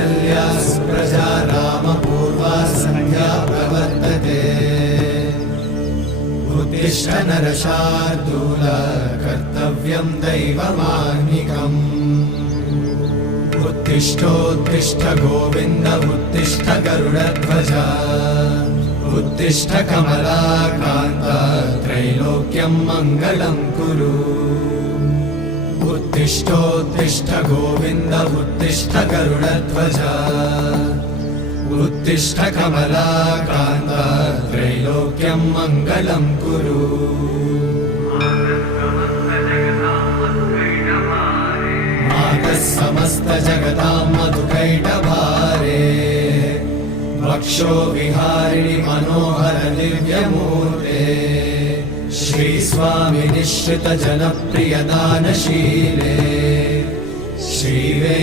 कौसल्या सुप्रजा रामपूर्वा सन्ध्या प्रवर्तते उत्तिष्ठ नरशार्दूल कर्तव्यं दैवमाह्निकम् उत्तिष्ठोत्तिष्ठ गोविन्द उत्तिष्ठ गरुडध्वज उत्तिष्ठ कमलाकान्त त्रैलोक्यं मङ्गलं कुरु उत्तिष्ठोत्तिष्ठ गोविन्द उत्तिष्ठ गरुडध्वज उत्तिष्ठ कमलाकान्त त्रैलोक्यं मङ्गलं कुरु मातः समस्त जगतां मधुकैटभारे वक्षो विहारिणि मनोहर दिव्यमूर्ते श्रीस्वामि निश्चित जनप्रिय दानशीले श्रीवे